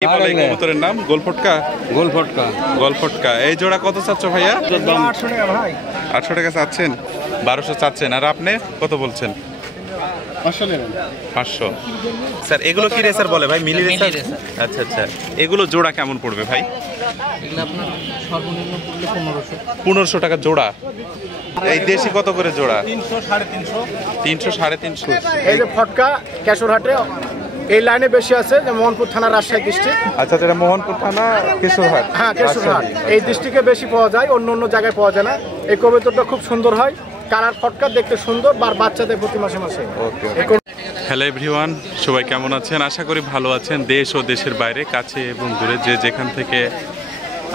কবুতরের নাম গোলফটকা। গোলফটকা গোলফটকা এই জোড়া কত চাচ্ছ ভাইয়া? 800 টাকা ভাই। 800 টাকা চাচ্ছেন, 1200 চাচ্ছেন, আর আপনি কত বলছেন? 500। স্যার এগুলো কি রেসার বলে ভাই? মিলি রেসার। আচ্ছা আচ্ছা, এগুলো জোড়া কেমন পড়বে ভাই? এগুলো আপনার সর্বনিম্ন পড়লে 1500। 1500 টাকা জোড়া। এই দেশি কত করে জোড়া? 300 350। 300 350। এই যে ফটকা কেশরহাটে এই লাইনে বেশি আছে, যে মোহনপুর থানা, রাজশাহী ডিস্ট্রিক্ট। আচ্ছা, এটা মোহনপুর থানা, কেশরহাট। হ্যাঁ, কেশরহাট এই ডিস্ট্রিক্টে বেশি পাওয়া যায়, অন্য অন্য জায়গায় পাওয়া যায় না। এই কবুতরটা খুব সুন্দর হয়, কালার ফটকা দেখতে সুন্দর, আর বাচ্চাদের প্রতি মাসে মাসে। হ্যালো এভরিওয়ান, সবাই কেমন আছেন? আশা করি ভালো আছেন। দেশ ও দেশের বাইরে, কাছে এবং দূরে যে যেখান থেকে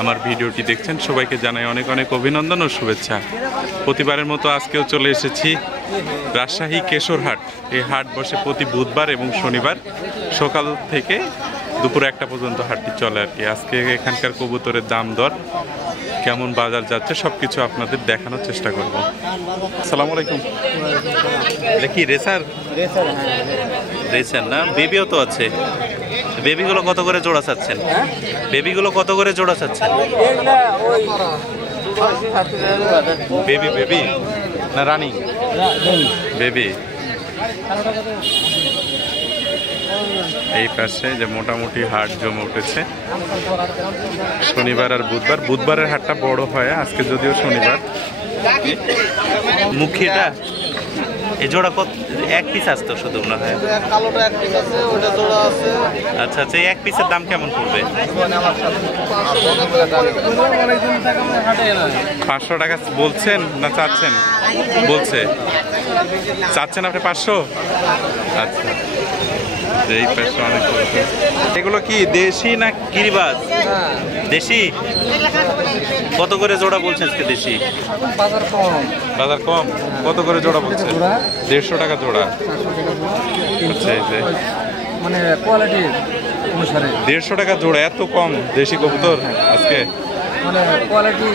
আমার ভিডিওটি দেখছেন, সবাইকে জানাই অনেক অনেক অভিনন্দন ও শুভেচ্ছা। প্রতিবারের মতো আজকেও চলে এসেছি রাজশাহী কেশরহাট। এই হাট বসে প্রতি বুধবার এবং শনিবার সকাল থেকে দুপুর 1টা পর্যন্ত হাটটি চলে আর কি। আজকে এখানকার কবুতরের দাম দর কেমন, বাজার যাচ্ছে, সব কিছু আপনাদের দেখানোর চেষ্টা করব। আসসালামু আলাইকুম। এটা কি রেসার? রেসার না, বেবিও তো আছে। বেবিগুলো কত করে জোড়া চাচ্ছেন? বেবিগুলো কত করে জোড়া চাচ্ছেন? বেবি বেবি না রানিং? বেবি। এই পাশে যে মোটামুটি হাট জমে উঠেছে শনিবার আর বুধবার। বুধবারের হাটটা বড় হয়, আজকে যদিও শনিবার। মুখিটা এই জোড়া কত? এক পিস আসতো শুধু মনে হয়। আচ্ছা আচ্ছা, এই এক পিসের দাম কেমন পড়বে? 500 টাকা বলছেন না চাচ্ছেন? বলছে চাচ্ছেন আপনি 500? আচ্ছা, এই পাশে অনেক। এগুলো কি দেশি না গিরিবাজ? দেশি। কত করে জোড়া বলছেন আজকে? দেশি বাজার কম। কত করে জোড়া বলছেন? 150 টাকা জোড়া। আচ্ছা, এই যে মানে কোয়ালিটি অনুসারে 150 টাকা জোড়া, এত কম দেশি কবুতর আজকে? মানে কোয়ালিটি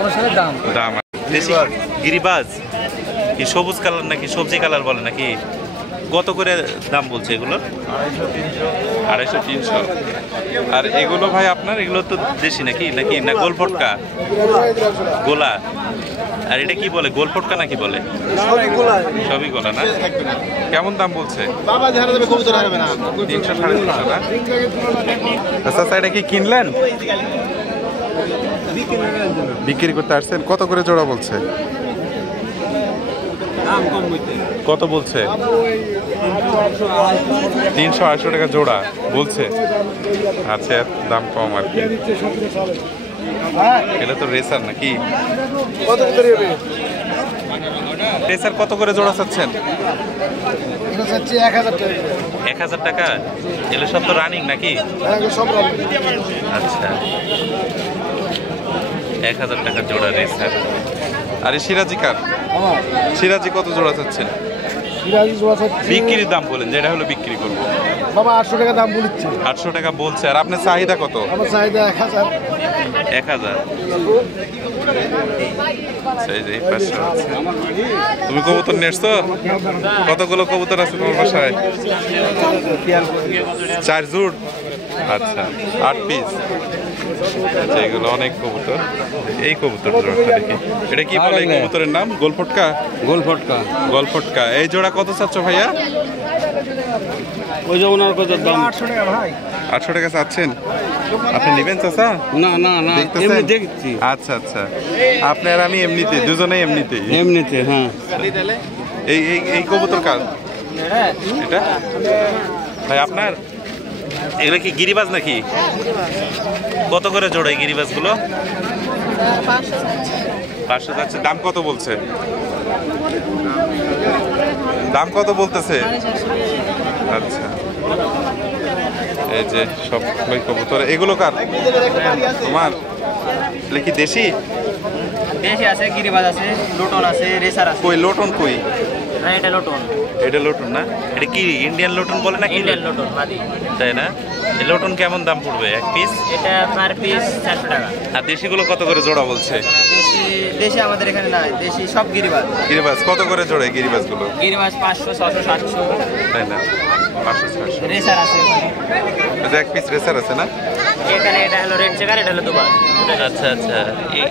অনুসারে দাম। দাম দেশি গিরিবাজ কি সবুজ কালার নাকি সবজি কালার বলে নাকি? কত করে দাম বলছে এগুলো? 250 300। আর এগুলো ভাই আপনার, এগুলো তো দেশি নাকি নাকি না গোলফটকা? গোলা। আর এটা কি বলে, গোলফটকা নাকি বলে? সবই গোলা না? কেমন দাম বলছে? 300 350 না? আচ্ছা, এটা কি কিনলেন? বিক্রি করতে আসছেন? কত করে জোড়া বলছে? কত বলছে? 300 250 টাকা জোড়া বলছে। আচ্ছা, দাম কম আর কি। এটা তো রেসার নাকি? রেসার কত করে জোড়া চাচ্ছেন? 1000 টাকা। এগুলো সব তো রানিং নাকি? আচ্ছা, 1000 টাকা জোড়া রেসার। আর এই সিরাজি কার? সিরাজি কত জোড়া চাচ্ছেন? বিক্রির দাম বলেন, যেটা হলো বিক্রি করবো। বাবা 800 টাকা দাম বলছে। 800 টাকা বলছে। আর আপনার চাহিদা কত? আমার চাহিদা 1000। 1000। তুমি কবুতর নিয়ে এসছো? কতগুলো কবুতর আছে তোমার বাসায়? 4 জোড়। আচ্ছা, 8 পিস। আচ্ছা, এগুলো অনেক কবুতর। এই কবুতর জোড়াটা দেখি, এটা কি বলে? এই কবুতরের নাম গোলফটকা। গোলফটকা গোলফটকা এই জোড়া কত চাচ্ছ ভাইয়া? ওই যে ওনার কত দাম? 800 টাকা ভাই। 800 টাকা চাচ্ছেন? আপনি নেবেন চাচা? না না না, এমনি দেখছি। আচ্ছা আচ্ছা, আপনার আমি এমনিতে, দুজনেই এমনিতেই। এমনিতে হ্যাঁ। এই এই এই কবুতর কার এটা ভাই আপনার? এগুলো কি গিরিবাজ নাকি? কত করে জোড়ায় গিরিবাজ গুলো? 500 যাচ্ছে। দাম কত বলছে? দাম কত বলতেছে? আচ্ছা, এই যে সব কবুতর। এগুলো কার? তোমার? এগুলো কি দেশি? দেশি আছে, গিরিবাজ আছে, লোটন আছে, রেসার আছে। কই লোটন কই? না এটা লটন। এটা লটন না? এটা কি ইন্ডিয়ান লটন বলে না? ইন্ডিয়ান লটন মাদি। তাই না? এই লটন কেমন দাম পড়বে এক পিস? এটা পার পিস 400 টাকা। আর দেশিগুলো কত করে জোড়া বলছে? দেশি আমাদের এখানে নাই, দেশি সব গিরিবাজ। গিরিবাজ কত করে জোড়া গিরিবাজগুলো? গিরিবাজ 500, 600, 700। তাই না? 500, 600। রেসার আছে এটা এক পিস রেসার আছে না? এখানে। এটা হলো রেড চেকার, এটা হলো দুবাজ। আচ্ছা আচ্ছা,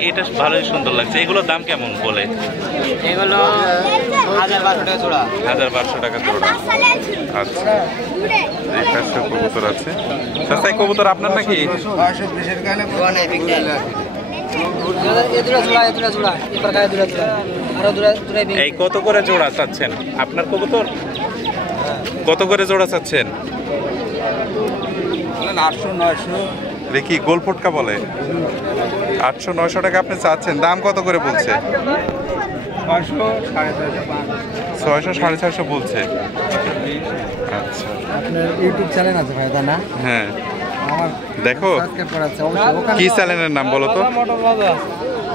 এটা ভালোই সুন্দর লাগছে। এগুলোর দাম কেমন বলে? এগুলো 1000-1200 টাকা জোড়া। 1200 টাকা জোড়া। আচ্ছা, এই পাশে কবুতর আছে। চাচা কবুতর আপনার নাকি? এই কত করে জোড়া চাচ্ছেন আপনার কবুতর? কত করে জোড়া চাচ্ছেন? 800-900। দেখি গোল ফটকা বলে 800-900 টাকা আপনি চাচ্ছেন। দাম কত করে বলছে? 600-650 বলছে। আচ্ছা, আপনার ইউটিউব চ্যানেল আছে ভাই, তাই না? হ্যাঁ আমার দেখো সাবস্ক্রাইব করা আছে অবশ্যই। ওখানে কি চ্যানেলের নাম বলো তো?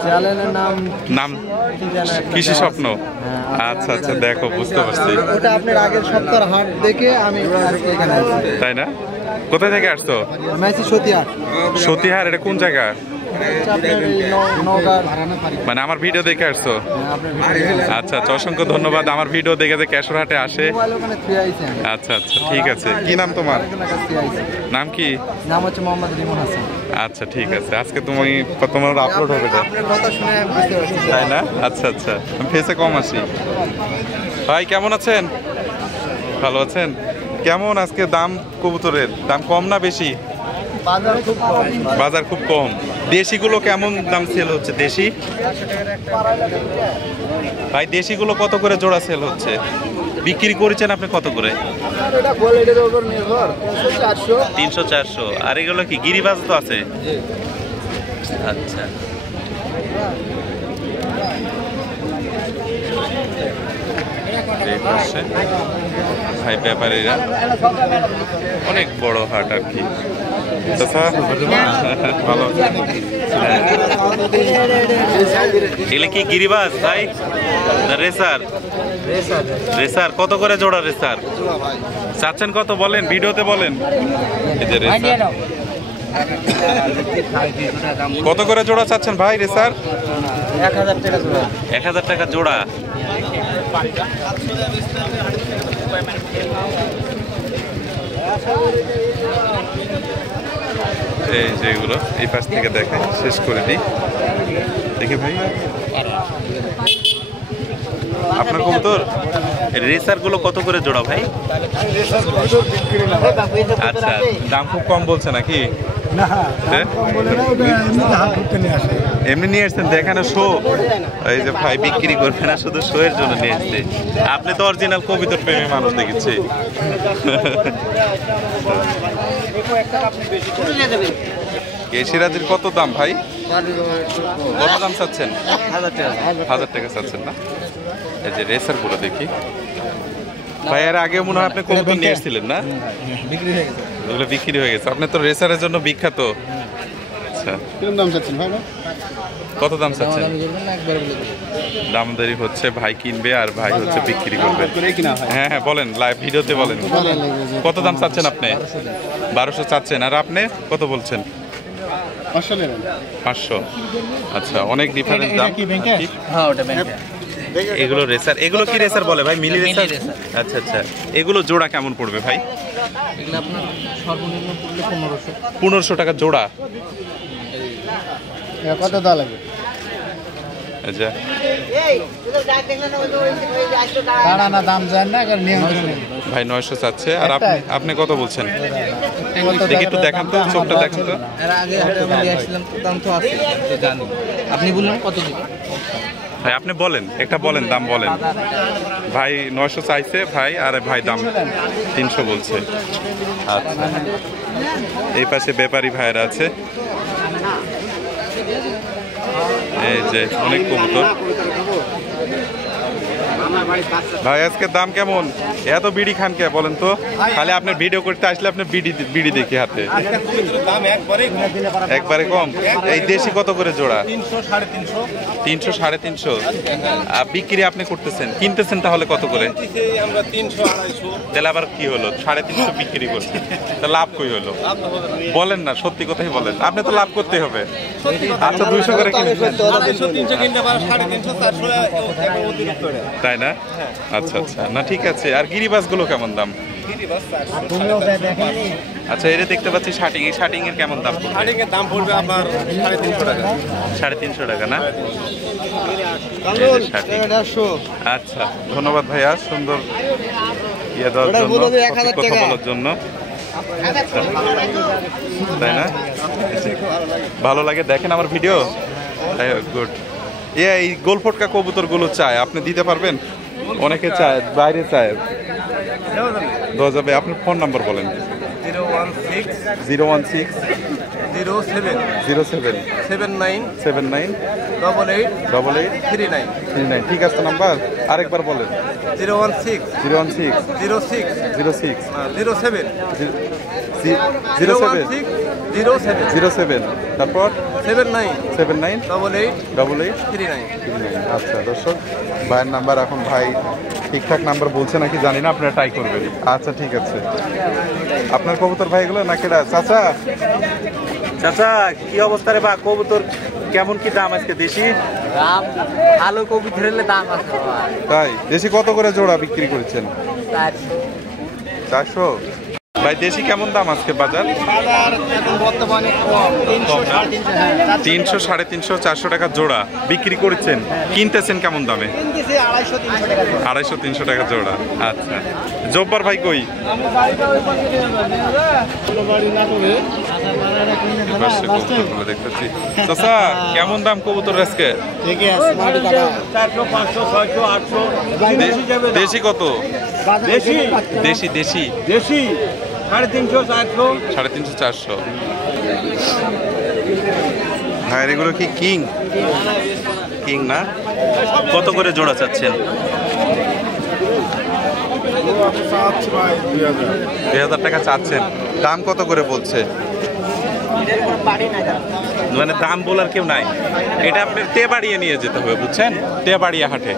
চ্যানেলের নাম নাম কৃষি স্বপ্ন। আচ্ছা আচ্ছা, দেখো বুঝতে পারছি। ওটা আপনার আগের সপ্তাহের হাট দেখে আমি আজকে এখানে আসছি। তাই না? কোথা থেকে আসছো? আমি আছি সতিয়ার। সতীহার, এটা কোন জায়গা? আপনার এই নওগাঁ। মানে আমার ভিডিও দেখে আসছো? আচ্ছা আচ্ছা, অসংখ্য ধন্যবাদ। আমার ভিডিও দেখে যে কেশরহাটে আসে। ওখানে থ্রি আইছে। আচ্ছা আচ্ছা, ঠিক আছে। কি নাম তোমার? নাম কি? নাম হচ্ছে মোহাম্মদ রিমন হাসান। আচ্ছা ঠিক আছে, আজকে তোমার আপলোড হবে তো? আপনার কথা শুনে বুঝতে পারছি। তাই না? আচ্ছা আচ্ছা, আমি ফেসে কম আসি। ভাই কেমন আছেন? ভালো আছেন? কেমন আজকে দাম কবুতরের? দাম কম না বেশি? বাজার খুব কম। বাজার খুব কম। দেশিগুলো কেমন দাম সেল হচ্ছে? দেশি ভাই, দেশিগুলো কত করে জোড়া সেল হচ্ছে? বিক্রি করেছেন আপনি কত করে? এটা কোয়ালিটির উপর নির্ভর। 300-400। 300-400। আর এগুলো কি গিরিবাজ তো আছে? আচ্ছা, এই পাশে ভাই ব্যাপারীরা, অনেক বড় হাট আর কি। চাচা ভালো। এগুলো কি গিরিবাজ ভাই না রেসার? রেসার কত করে জোড়া রেসার চাচ্ছেন? কত বলেন, ভিডিওতে বলেন। এই যে রেসার কত করে জোড়া চাচ্ছেন ভাই রেসার? 1000 টাকা জোড়া। 1000 টাকা জোড়া। এই যেগুলো এই পাশ থেকে দেখাই, শেষ করে দিই। দেখি ভাই, আপনার কবুতর রেসার গুলো কত করে জোড়া ভাই? আচ্ছা, দাম খুব কম বলছে নাকি? এমনি নিয়ে আসছেন দেখানো শো? এই যে ভাই বিক্রি করবে না, শুধু শো এর জন্য নিয়ে আসছে। আপনি তো অরিজিনাল কবিতার প্রেমী মানুষ দেখেছি। সিরাজের কত দাম ভাই? কত দাম চাচ্ছেন? 1000 টাকা চাচ্ছেন না? এই যে রেসার গুলো দেখি ভাই, এর আগে মনে হয় আপনি কবুতর নিয়ে এসেছিলেন না? বিক্রি হয়ে গেছে। ওগুলো বিক্রি হয়ে গেছে। আপনি তো রেসারের জন্য বিখ্যাত। আচ্ছা, কিরকম দাম চাচ্ছেন ভাই? কত দাম চাচ্ছেন? দামদারি হচ্ছে, ভাই কিনবে আর ভাই হচ্ছে বিক্রি করবে। হ্যাঁ হ্যাঁ বলেন, লাইভ ভিডিওতে বলেন। কত দাম চাচ্ছেন আপনি? 1200 চাচ্ছেন। আর আপনি কত বলছেন? 500। আচ্ছা, অনেক ডিফারেন্স দাম। হ্যাঁ ওটা ব্যাংক। এগুলো রেসার, এগুলো কি রেসার বলে ভাই? মিলি রেসার। আচ্ছা আচ্ছা, এগুলো জোড়া কেমন পড়বে ভাই? এগুলো আপনার সর্বনিম্ন পড়লে 1500। 1500 টাকা জোড়া। কত দাম লাগবে? আচ্ছা, দাঁড়া না, দাম জান না, নিয়ন্ত্রণ নেই। ভাই 900 চাচ্ছে। আর আপনি কত বলছেন? দেখি একটু দেখান তো, চোখটা দেখান তো। এর আগে হাটে আমি নিয়ে আসছিলাম, তো দাম তো আছে, তো জানি। আপনি বললেন কত দিবেন? ভাই আপনি বলেন, একটা বলেন, দাম বলেন। ভাই 900 চাইছে ভাই, আর ভাই দাম 300 বলছে। আচ্ছা, এই পাশে ব্যাপারী ভাইয়েরা আছে। এই যে অনেক কবুতর। ভাই আজকে দাম কেমন? এত বিড়ি খান কে বলেন তো? খালি আপনার ভিডিও করতে আসলে আপনি বিড়ি দেখি হাতে একবারে কম। এই দেশি কত করে জোড়া? 300 350। বিক্রি আপনি করতেছেন, কিনতেছেন তাহলে কত করে? তাহলে আবার কি হলো? 350 বিক্রি করছেন, তা লাভ কই হলো? বলেন না, সত্যি কথাই বলেন। আপনি তো লাভ করতে হবে। আচ্ছা 200 করে কিনছেন তাই না? আচ্ছা আচ্ছা, না ঠিক আছে। আর গিরিবাস গুলো কেমন দাম? আচ্ছা, এটা দেখতে পাচ্ছি শার্টিং। এই শার্টিং এর কেমন দাম পড়বে? শার্টিং এর দাম পড়বে আপনার 350 টাকা। 350 টাকা না? আচ্ছা, ধন্যবাদ ভাইয়া, সুন্দর ইয়ে দেওয়ার জন্য, কথা বলার জন্য। তাই না? ভালো লাগে দেখেন আমার ভিডিও। গুড। এই গোল ফটকা কবুতর গুলো চায়, আপনি দিতে পারবেন? অনেকে চায়, বাইরে চায়, দেওয়া যাবে। আপনার ফোন নাম্বার বলেন। 016 07 79 88 39। ঠিক আছে নাম্বার, আরেকবার বলেন। 016 016 06 06 07 07 তারপর 79 79 88 88 39। আচ্ছা দর্শক, ভাইয়ের নাম্বার, এখন ভাই ঠিকঠাক নাম্বার বলছে নাকি জানি না, আপনারা ট্রাই করবেন। আচ্ছা ঠিক আছে। আপনার কবুতর ভাইগুলো না কেডা? চাচা চাচা কি অবস্থা রে বা? কবুতর কেমন কি দাম আজকে? দেশি দাম ভালো কবুতর হলে দাম আছে। তাই? দেশি কত করে জোড়া বিক্রি করেছেন? 400। ভাই দেশি কেমন দাম আজকে বাজার? বর্তমানে কম, 300 350 400 টাকা জোড়া বিক্রি করেছেন। কিনতেছেন কেমন দামে? 250 300 টাকা জোড়া। আচ্ছা, জব্বার ভাই কই? দেখতেছি। চাচা কেমন দাম কবুতর আজকে? দেশি কত? দেশি 350 400। ভাইয়ের এগুলো কি কিং না? কত করে জোড়া চাচ্ছেন? 2000 টাকা চাচ্ছেন। দাম কত করে বলছে? মানে দাম বলার কেউ নাই। এটা আপনার তেবাড়িয়ে নিয়ে যেতে হবে, বুঝছেন? তেবাড়িয়া হাটে,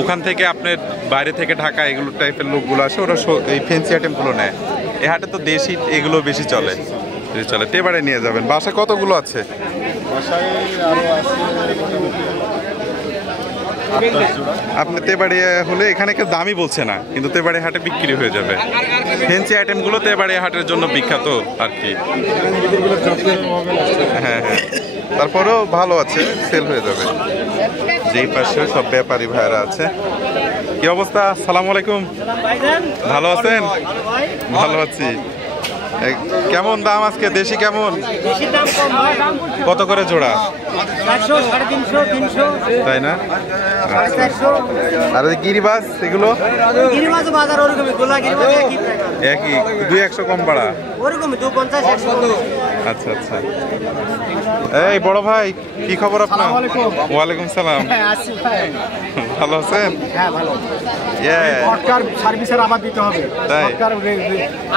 ওখান থেকে আপনার বাইরে থেকে ঢাকা এগুলো টাইপের লোকগুলো আসে, ওরা এই ফেন্সি আইটেমগুলো নেয়। এই হাটে তো দেশি এগুলো বেশি চলে। তেবাড়ে নিয়ে যাবেন। বাসা কতগুলো আছে? আপনি তেবাড়িয়া হলে এখানে কেউ দামই বলছে না, কিন্তু তেবাড়িয়া হাটে বিক্রি হয়ে যাবে। ফেন্সি আইটেমগুলো তেবাড়িয়া হাটের জন্য বিখ্যাত আর কি। হ্যাঁ, তারপরেও ভালো আছে, সেল হয়ে যাবে। যেই পাশে সব ব্যাপারী ভাইরা আছে। কি অবস্থা? আসসালামু আলাইকুম, ভালো আছেন? ভালো আছি। কেমন দাম আজকে? দেশি কেমন? কত করে জোড়া? 400 350 300। তাই না? আর গিরিবাস এগুলো গিরিবাজ বাজার ওরকমই, গোলা গিরিবাজ একই, 200 কম বাড়া ওরকমই 250 100। আচ্ছা আচ্ছা। এই বড় ভাই, কি খবর আপনার? ওয়ালাইকুম সালাম। ভালো আছেন? হ্যাঁ ভালো। সরকার সার্ভিসের আবার দিতে হবে। সরকার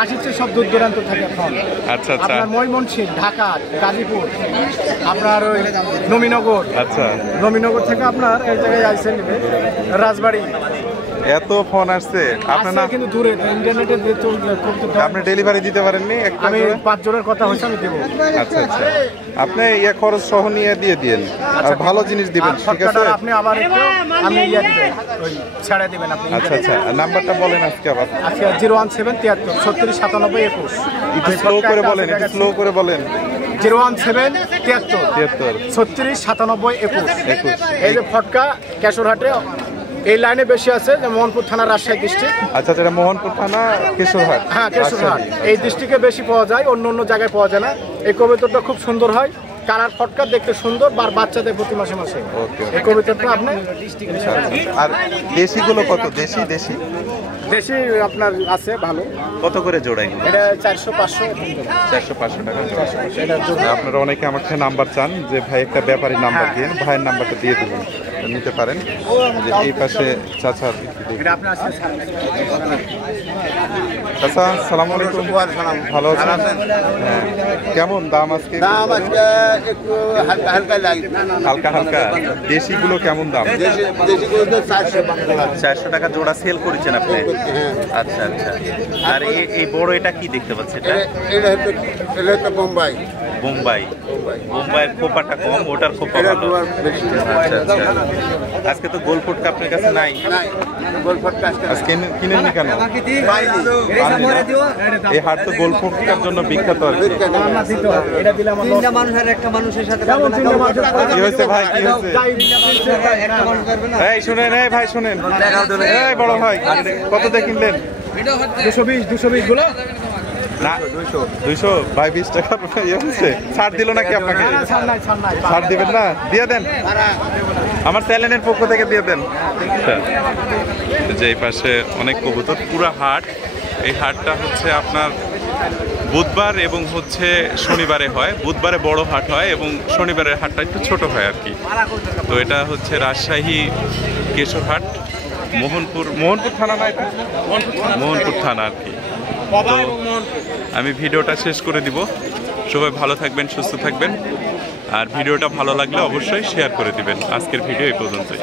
আসছে সব দূর দূরান্ত থেকে এখন। আচ্ছা আচ্ছা। আপনার ময়মনসিংহ, ঢাকা, গাজীপুর, আপনার ওই নবীনগর। আচ্ছা, নবীনগর থেকে আপনার এই জায়গায় আসছে রাজবাড়ি। এত ফোন আসছে আপনার না? কিন্তু দূরে ইন্টারনেটে আপনি ডেলিভারি দিতে পারেননি? একটা আমি 5 জনের কথা হয়েছে, আমি দেবো। আচ্ছা আচ্ছা, আপনি ইয়ে খরচ সহ নিয়ে দিয়ে দিন, আর ভালো জিনিস দিবেন, ঠিক আছে? আপনি আবার একটু আমি ইয়ে দিবেন, ওই ছেড়ে দিবেন আপনি। আচ্ছা আচ্ছা, নাম্বারটা বলেন আজকে আবার। আজকে 017 73 36 97 21। একটু স্লো করে বলেন, একটু স্লো করে বলেন। 017 73 36 97 21। এই যে ফটকা কেশরহাটে এই লাইনে বেশি আছে, যে মোহনপুর থানা, রাজশাহী ডিস্ট্রিক্ট। আচ্ছা, এটা মোহনপুর থানা, কেশরহাট। হ্যাঁ, কেশরহাট। এই ডিস্ট্রিক্টে বেশি পাওয়া যায়, অন্য অন্য জায়গায় পাওয়া যায় না। এই কবুতরটা খুব সুন্দর হয়, কালার ফটকা দেখতে সুন্দর, আর বাচ্চাদের প্রতি মাসে মাসে এই কবুতরটা আপনি। আর দেশিগুলো কত? দেশি দেশি আপনার আছে ভালো, কত করে জোড়া এগুলো? এটা 400-500 400-500 টাকা জোড়া। এটা জোড়া। আপনারা অনেকে আমার কাছে নাম্বার চান যে ভাই একটা ব্যাপারী নাম্বার দিন, ভাইয়ের নাম্বারটা দিয়ে দেবেন, নিতে পারেন। যে এই পাশে চাচার, এটা আপনার আছে চাচা সালাম আলাইকুম, ভালো আছেন? হ্যাঁ, কেমন দাম আজকে? দাম আজকে একটু হালকা হালকা লাগে। হালকা হালকা। দেশিগুলো কেমন দাম? দেশি করে 400 টাকা। 400 টাকা জোড়া সেল করেছেন আপনি? আচ্ছা আচ্ছা। আর এই বড় এটা কি দেখতে পাচ্ছেন? এটা হচ্ছে বোম্বাই। বোম্বাই। বোম্বাইয়ের খোপাটা কম, ওটার খোপা ভালো। আচ্ছা আচ্ছা। আজকে তো গোল ফুটকা আপনার কাছে নাই? আজকে কিনেননি কেন? এই হাট তো গোল ফুটকার জন্য বিখ্যাত আর কি। এটা দিলে আমার তিনটা মানুষের একটা মানুষের সাথে কি হয়েছে ভাই, কি হয়েছে? একটা মানুষ পারবে না। এই শুনেন, এই ভাই শুনেন, এই বড় ভাই কত দিয়ে কিনলেন? 220 গুলো না 200 ভাই, 20 টাকা ইয়ে হচ্ছে, ছাড় দিল নাকি আপনাকে? ছাড় নাই ছাড় দিবেন না? দিয়ে দেন, আমার চ্যানেলের পক্ষ থেকে দিয়ে দেন। যে এই পাশে অনেক কবুতর, পুরা হাট। এই হাটটা হচ্ছে আপনার বুধবার এবং হচ্ছে শনিবারে হয়। বুধবারে বড় হাট হয় এবং শনিবারের হাটটা একটু ছোট হয় আর কি। তো এটা হচ্ছে রাজশাহী কেশরহাট, মোহনপুর থানা না এটা? মোহনপুর থানা আর কি। তো আমি ভিডিওটা শেষ করে দিব। সবাই ভালো থাকবেন, সুস্থ থাকবেন, আর ভিডিওটা ভালো লাগলে অবশ্যই শেয়ার করে দিবেন। আজকের ভিডিও এই পর্যন্তই।